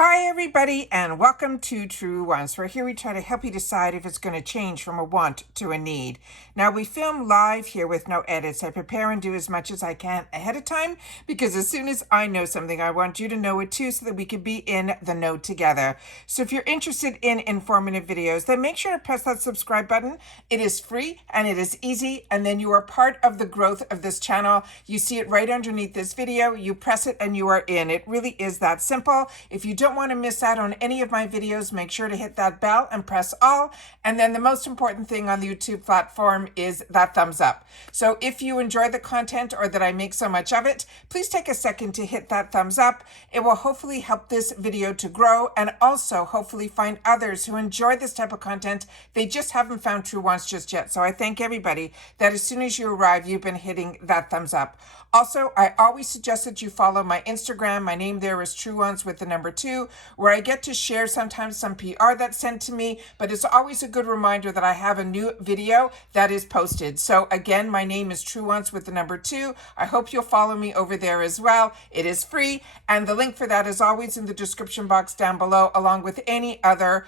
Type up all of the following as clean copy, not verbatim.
Hi everybody and welcome to Truewants, where here we try to help you decide if it's going to change from a want to a need. Now we film live here with no edits. I prepare and do as much as I can ahead of time because as soon as I know something, I want you to know it too so that we can be in the know together. So if you're interested in informative videos, then make sure to press that subscribe button. It is free and it is easy, and then you are part of the growth of this channel. You see it right underneath this video. You press it and you are in. It really is that simple. If you don't want to miss out on any of my videos, make sure to hit that bell and press all. And then the most important thing on the YouTube platform is that thumbs up. So if you enjoy the content or that I make so much of it, please take a second to hit that thumbs up. It will hopefully help this video to grow and also hopefully find others who enjoy this type of content. They just haven't found Truewants just yet. So I thank everybody that as soon as you arrive, you've been hitting that thumbs up. Also, I always suggest that you follow my Instagram. My name there is Truewants with the number 2, where I get to share sometimes some PR that's sent to me, but it's always a good reminder that I have a new video that is posted. So again, my name is Truewants with the number 2. I hope you'll follow me over there as well. It is free, and the link for that is always in the description box down below, along with any other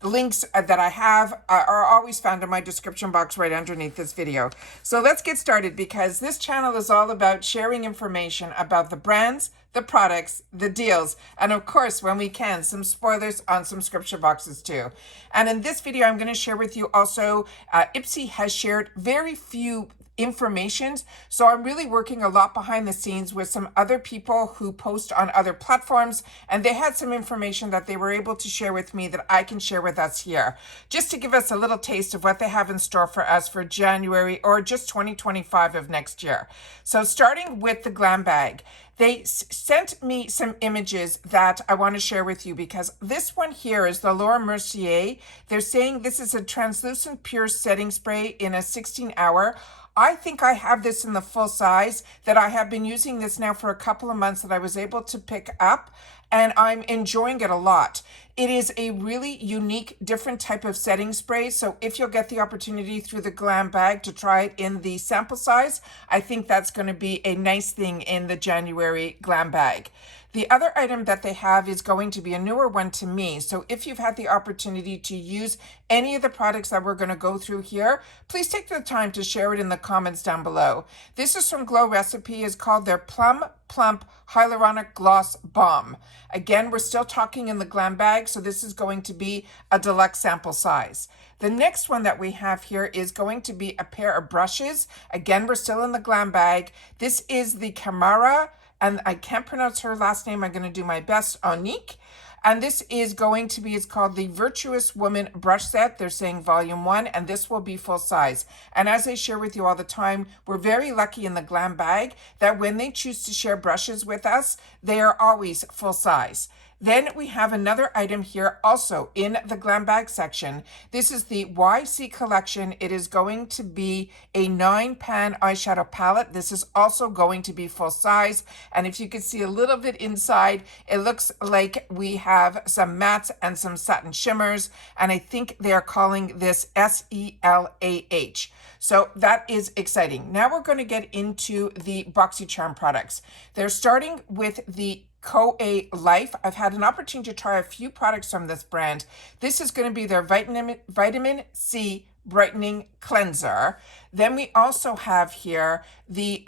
links that I have are always found in my description box right underneath this video. So let's get started, because this channel is all about sharing information about the brands, the products, the deals, and of course, when we can, some spoilers on some scripture boxes too. And in this video, I'm going to share with you also, Ipsy has shared very few informations. So I'm really working a lot behind the scenes with some other people who post on other platforms, and they had some information that they were able to share with me that I can share with us here, just to give us a little taste of what they have in store for us for January or just 2025 of next year. So starting with the GlamBag, they sent me some images that I want to share with you, because this one here is the Laura Mercier. They're saying this is a translucent pure setting spray in a 16-hour. I think I have this in the full size, that I have been using this now for a couple of months, that I was able to pick up, and I'm enjoying it a lot. It is a really unique, different type of setting spray. So if you'll get the opportunity through the GlamBag to try it in the sample size, I think that's going to be a nice thing in the January GlamBag. The other item that they have is going to be a newer one to me. So if you've had the opportunity to use any of the products that we're going to go through here, please take the time to share it in the comments down below. This is from Glow Recipe. It's called their Plum Plump Hyaluronic Gloss Balm. Again, we're still talking in the GlamBag, so this is going to be a deluxe sample size. The next one that we have here is going to be a pair of brushes. Again, we're still in the GlamBag. This is the Camara, and I can't pronounce her last name. I'm going to do my best. Onique. And this is going to be, it's called the Virtuous Woman Brush Set. They're saying volume 1, and this will be full size. And as I share with you all the time, we're very lucky in the GlamBag that when they choose to share brushes with us, they are always full size. Then we have another item here also in the GlamBag section. This is the YC collection. It is going to be a 9-pan eyeshadow palette. This is also going to be full size. And if you can see a little bit inside, it looks like we have some mattes and some satin shimmers. And I think they are calling this SELAH. So that is exciting. Now we're going to get into the Boxycharm products. They're starting with the CoA Life. I've had an opportunity to try a few products from this brand. This is going to be their vitamin C brightening cleanser. Then we also have here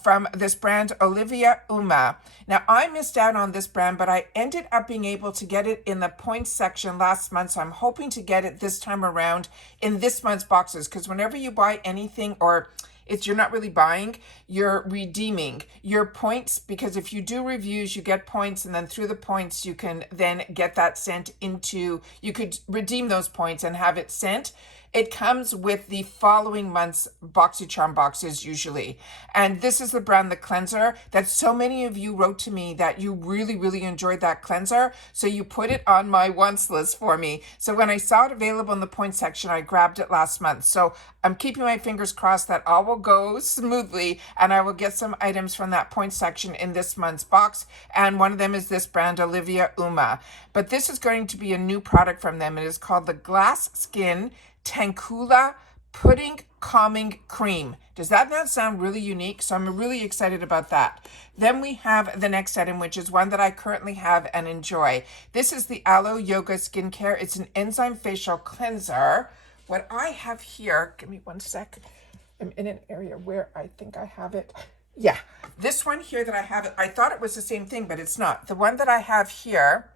from this brand Olivia Uma. Now I missed out on this brand, but I ended up being able to get it in the points section last month. So I'm hoping to get it this time around in this month's boxes, because whenever you buy anything, or you're not really buying, you're redeeming your points, because if you do reviews, you get points, and then through the points, you can then get that sent into, you could redeem those points and have it sent. It comes with the following month's Boxycharm boxes usually. And this is the brand, the cleanser, that so many of you wrote to me that you really, really enjoyed that cleanser. So you put it on my wants list for me. So when I saw it available in the points section, I grabbed it last month. So I'm keeping my fingers crossed that all will go smoothly, and I will get some items from that points section in this month's box. And one of them is this brand, Olivia Uma. But this is going to be a new product from them. It is called the Glass Skin Tankula Pudding Calming Cream. Does that not sound really unique? So I'm really excited about that. Then we have the next item, which is one that I currently have and enjoy. This is the Aloe Yoga Skincare. It's an enzyme facial cleanser. What I have here, give me one sec. I'm in an area where I think I have it. Yeah, this one here that I have, I thought it was the same thing, but it's not. The one that I have here,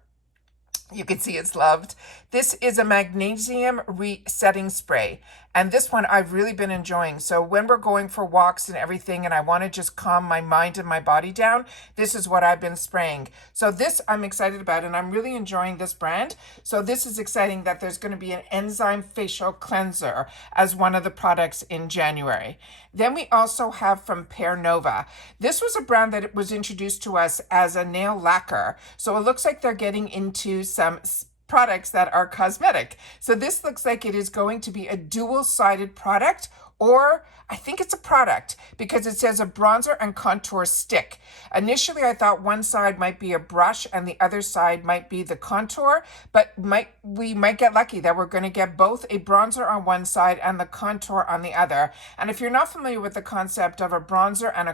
you can see it's loved. This is a magnesium resetting spray. And this one I've really been enjoying. So when we're going for walks and everything and I want to just calm my mind and my body down, this is what I've been spraying. So this I'm excited about and I'm really enjoying this brand. So this is exciting that there's going to be an enzyme facial cleanser as one of the products in January. Then we also have from Pear Nova. This was a brand that was introduced to us as a nail lacquer. So it looks like they're getting into some products that are cosmetic. So this looks like it is going to be a dual-sided product, or I think it's a product because it says a bronzer and contour stick. Initially, I thought one side might be a brush and the other side might be the contour, but we might get lucky that we're going to get both a bronzer on one side and the contour on the other. And if you're not familiar with the concept of a bronzer and a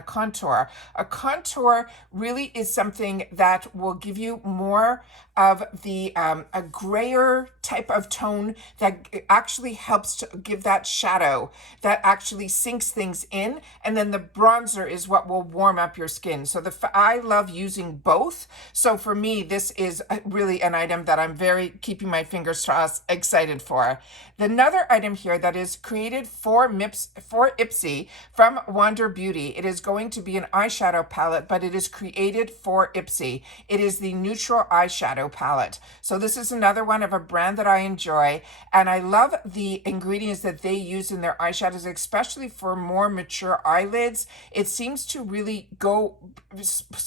contour really is something that will give you more of the a grayer type of tone that actually helps to give that shadow that actually sinks things in, and then the bronzer is what will warm up your skin. So I love using both. So for me, this is really an item that I'm very keeping my fingers crossed excited for. Another item here that is created for Ipsy from Wander Beauty. It is going to be an eyeshadow palette, but it is created for Ipsy. It is the neutral eyeshadow palette. So this is another one of a brand that I enjoy, and I love the ingredients that they use in their eyeshadows, especially for more mature eyelids. It seems to really go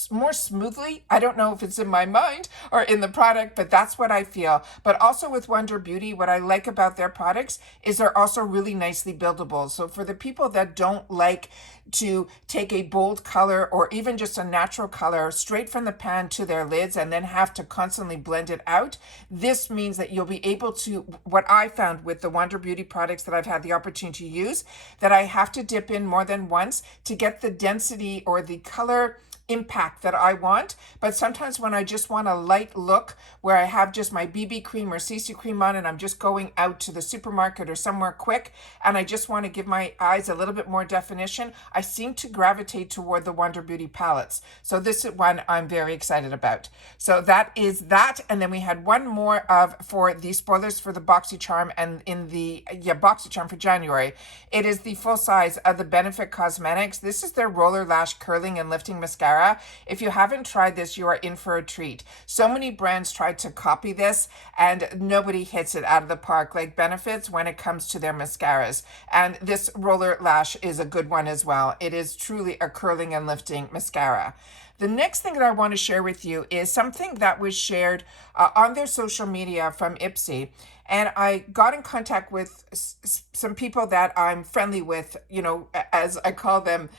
more smoothly. I don't know if it's in my mind or in the product, but that's what I feel. But also with Wander Beauty, what I like about their products is they're also really nicely buildable. So for the people that don't like to take a bold color or even just a natural color straight from the pan to their lids and then have to constantly blend it out, this means that you'll be able to, what I found with the Wander Beauty products that I've had the opportunity to use, that I have to dip in more than once to get the density or the color impact that I want. But sometimes when I just want a light look where I have just my BB cream or CC cream on and I'm just going out to the supermarket or somewhere quick and I just want to give my eyes a little bit more definition, I seem to gravitate toward the Wander Beauty palettes. So this is one I'm very excited about. So that is that. And then we had one more for the spoilers for the Boxycharm and in the Boxycharm for January. It is the full size of the Benefit Cosmetics. This is their roller lash curling and lifting mascara. If you haven't tried this, you are in for a treat. So many brands tried to copy this and nobody hits it out of the park like Benefits when it comes to their mascaras. And this roller lash is a good one as well. It is truly a curling and lifting mascara. The next thing that I want to share with you is something that was shared on their social media from Ipsy. And I got in contact with some people that I'm friendly with, as I call them,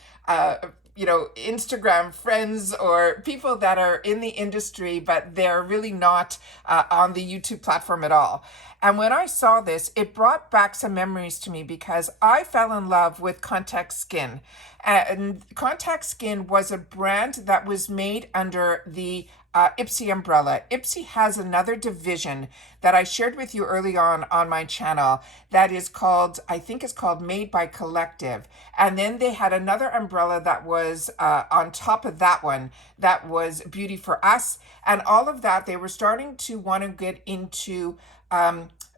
Instagram friends or people that are in the industry, but they're really not on the YouTube platform at all. And when I saw this, it brought back some memories to me because I fell in love with Contact Skin. And Contact Skin was a brand that was made under the Ipsy umbrella. Ipsy has another division that I shared with you early on my channel that is called, I think it's called Made by Collective. And then they had another umbrella that was on top of that one that was Beauty for Us. And all of that, they were starting to want to get into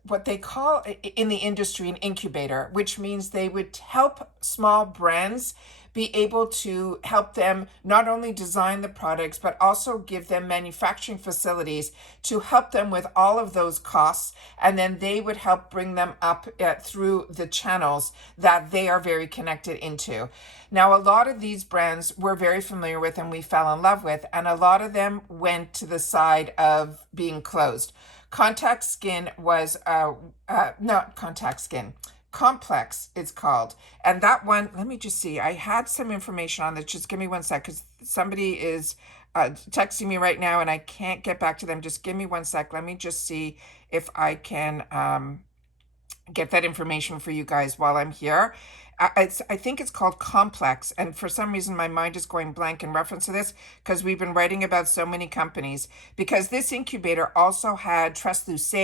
what they call in the industry an incubator, which means they would help small brands be able to help them not only design the products, but also give them manufacturing facilities to help them with all of those costs. And then they would help bring them up through the channels that they are very connected into. Now, a lot of these brands we're very familiar with and we fell in love with, and a lot of them went to the side of being closed. Contact Skin was, not Contact Skin, Complex it's called. And that one, let me just see, I had some information on this. Just give me one sec because somebody is texting me right now and I can't get back to them. Just give me one sec. Let me just see if I can get that information for you guys while I'm here. I think it's called Complex, and for some reason my mind is going blank in reference to this because we've been writing about so many companies. Because this incubator also had Truewants,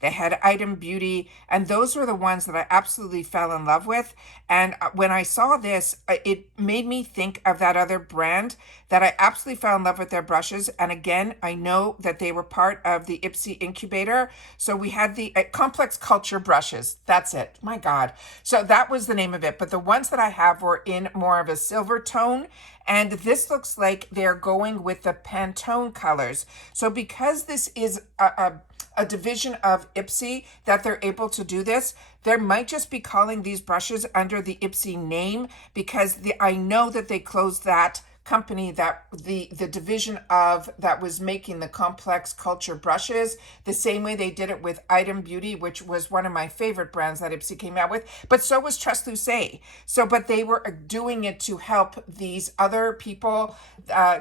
they had Item Beauty, and those were the ones that I absolutely fell in love with. And when I saw this, it made me think of that other brand that I absolutely fell in love with their brushes. And again, I know that they were part of the Ipsy incubator. So we had the Complex Culture brushes. That's it. My God. So that was the name of it. But the ones that I have were in more of a silver tone. And this looks like they're going with the Pantone colors. So because this is a division of Ipsy that they're able to do this, they might just be calling these brushes under the Ipsy name, because I know that they closed that company, that the division of that was making the Complex Culture brushes, the same way they did it with Item Beauty, which was one of my favorite brands that Ipsy came out with, but so was Truewants. So, but they were doing it to help these other people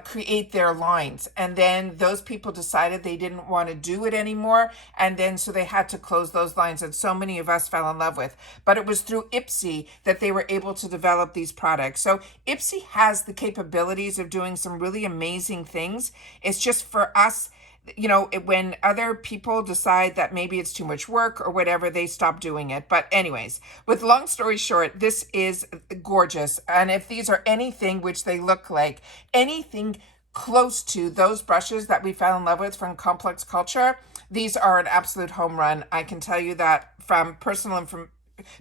create their lines, and then those people decided they didn't want to do it anymore, and then so they had to close those lines, and so many of us fell in love with. But it was through Ipsy that they were able to develop these products. So Ipsy has the capability of doing some really amazing things. It's just for us, you know, when other people decide that maybe it's too much work or whatever, they stop doing it. But anyways, with long story short, this is gorgeous. And if these are anything, which they look like, anything close to those brushes that we fell in love with from Complex Culture, these are an absolute home run. I can tell you that from personal information,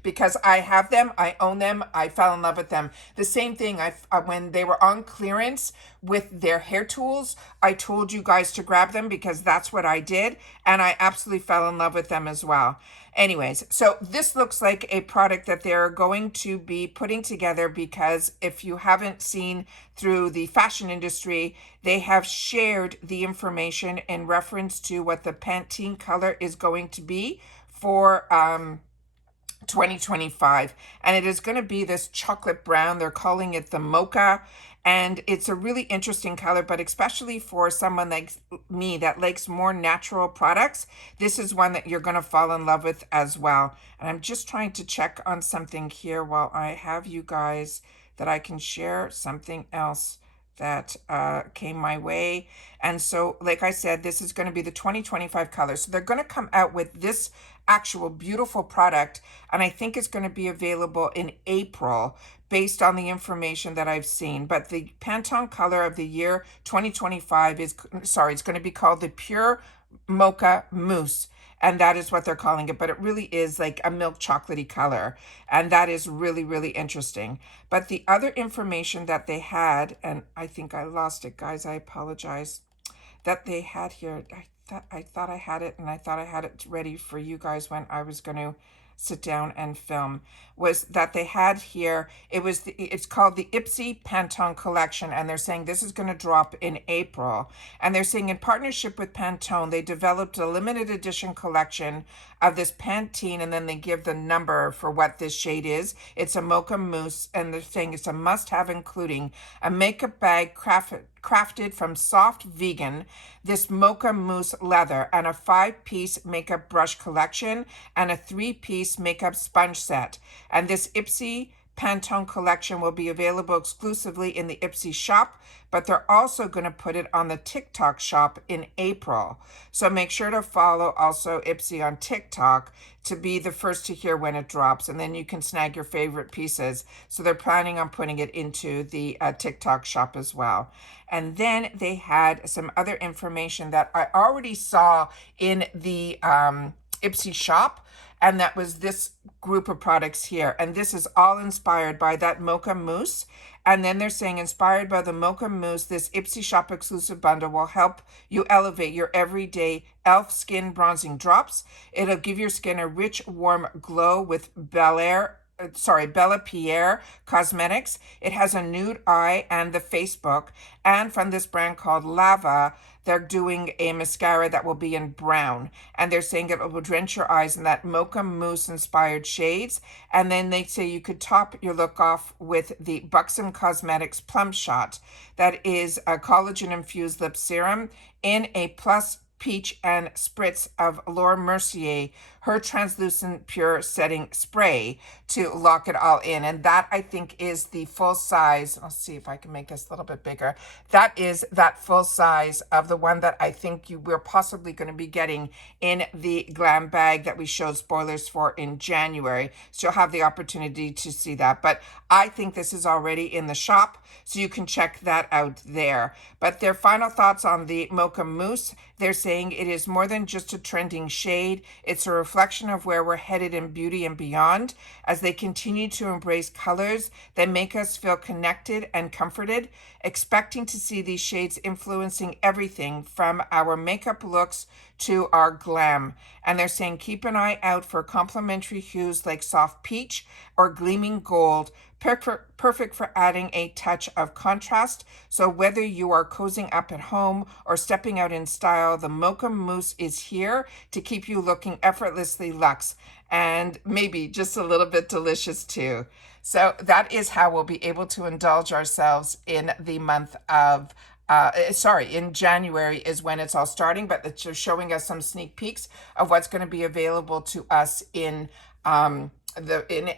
because I have them, I own them, I fell in love with them. The same thing, when they were on clearance with their hair tools, I told you guys to grab them because that's what I did, and I absolutely fell in love with them as well. Anyways, so this looks like a product that they're going to be putting together, because if you haven't seen through the fashion industry, they have shared the information in reference to what the Pantene color is going to be for 2025, and it is going to be this chocolate brown. They're calling it the Mocha, and it's a really interesting color, but especially for someone like me that likes more natural products, this is one that you're going to fall in love with as well. And I'm just trying to check on something here while I have you guys, that I can share something else that came my way. And so, like I said, this is going to be the 2025 color. So they're going to come out with this actual beautiful product, and I think it's going to be available in April based on the information that I've seen. But the Pantone color of the year 2025 is, sorry, it's going to be called the Pure Mocha Mousse. And that is what they're calling it, but it really is like a milk chocolatey color. And that is really, really interesting. But the other information that they had, and I think I lost it, guys, I apologize, that they had here, I thought I had it, and I thought I had it ready for you guys when I was going to sit down and film, was that they had here, it's called the Ipsy Pantone collection, and they're saying this is going to drop in April. And they're saying in partnership with Pantone, they developed a limited edition collection of this Pantene, and then they give the number for what this shade is. It's a Mocha Mousse, and they're saying it's a must-have, including a makeup bag crafted from soft vegan, this Mocha Mousse leather, and a 5-piece makeup brush collection, and a 3-piece makeup sponge set. And this Ipsy Pantone collection will be available exclusively in the Ipsy shop, but they're also going to put it on the TikTok shop in April. So make sure to follow also Ipsy on TikTok to be the first to hear when it drops, and then you can snag your favorite pieces. So they're planning on putting it into the TikTok shop as well. And then they had some other information that I already saw in the Ipsy shop, and that was this group of products here. And this is all inspired by that Mocha Mousse. And then they're saying, inspired by the Mocha Mousse, this Ipsy shop exclusive bundle will help you elevate your everyday e.l.f. skin bronzing drops. It'll give your skin a rich, warm glow with Bella Pierre Cosmetics. It has a nude eye and the Facebook. And from this brand called Lava, they're doing a mascara that will be in brown. And they're saying it will drench your eyes in that Mocha Mousse inspired shades. And then they say you could top your look off with the Buxom Cosmetics Plum Shot. That is a collagen infused lip serum in a plus Peach and spritz of Laura Mercier, her translucent pure setting spray to lock it all in. And that, I think, is the full size. I'll see if I can make this a little bit bigger. That is that full size of the one that I think we're possibly going to be getting in the Glam bag that we showed spoilers for in January. So you'll have the opportunity to see that. But I think this is already in the shop, so you can check that out there. But their final thoughts on the Mocha Mousse, they're saying it is more than just a trending shade. It's a reflection of where we're headed in beauty and beyond as they continue to embrace colors that make us feel connected and comforted, expecting to see these shades influencing everything from our makeup looks to our glam. And they're saying keep an eye out for complementary hues like soft peach or gleaming gold, perfect for adding a touch of contrast. So whether you are cozying up at home or stepping out in style, the Mocha Mousse is here to keep you looking effortlessly luxe and maybe just a little bit delicious too. So that is how we'll be able to indulge ourselves in the month of in January is when it's all starting, but it's just showing us some sneak peeks of what's going to be available to us in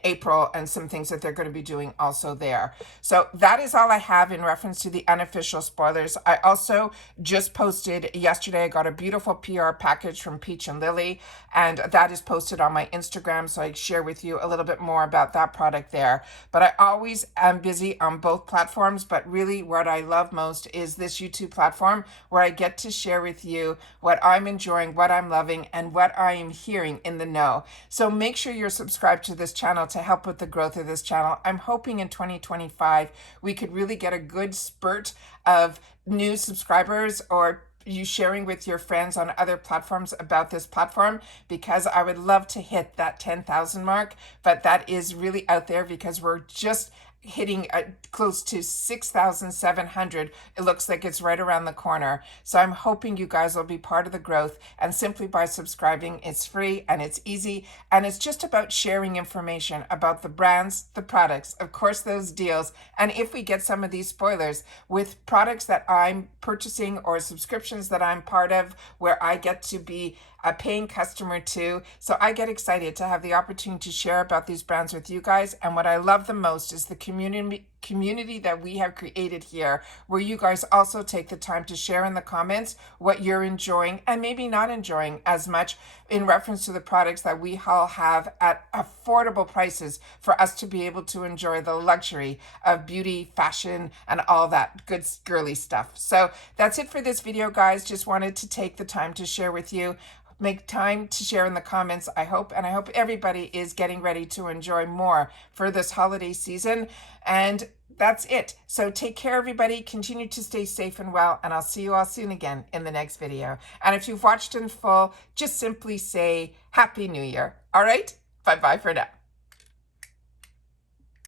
April and some things that they're going to be doing also there. So that is all I have in reference to the unofficial spoilers. I also just posted yesterday, I got a beautiful PR package from Peach and Lily, and that is posted on my Instagram, so I share with you a little bit more about that product there. But I always am busy on both platforms, but really what I love most is this YouTube platform where I get to share with you what I'm enjoying, what I'm loving, and what I am hearing in the know. So make sure you're subscribed to this channel to help with the growth of this channel. I'm hoping in 2025 we could really get a good spurt of new subscribers or you sharing with your friends on other platforms about this platform, because I would love to hit that 10,000 mark, but that is really out there because we're just hitting close to 6,700. It looks like it's right around the corner. So I'm hoping you guys will be part of the growth, and simply by subscribing, it's free and it's easy, and it's just about sharing information about the brands, the products, of course those deals, and if we get some of these spoilers with products that I'm purchasing or subscriptions that I'm part of where I get to be a paying customer too. So I get excited to have the opportunity to share about these brands with you guys. And what I love the most is the community that we have created here, where you guys also take the time to share in the comments what you're enjoying and maybe not enjoying as much in reference to the products that we all have at affordable prices for us to be able to enjoy the luxury of beauty, fashion, and all that good girly stuff. So that's it for this video, guys. Just wanted to take the time to share with you. Make time to share in the comments, I hope, and I hope everybody is getting ready to enjoy more for this holiday season. And that's it. So take care, everybody. Continue to stay safe and well, and I'll see you all soon again in the next video. And if you've watched in full, just simply say Happy New Year. All right? Bye-bye for now.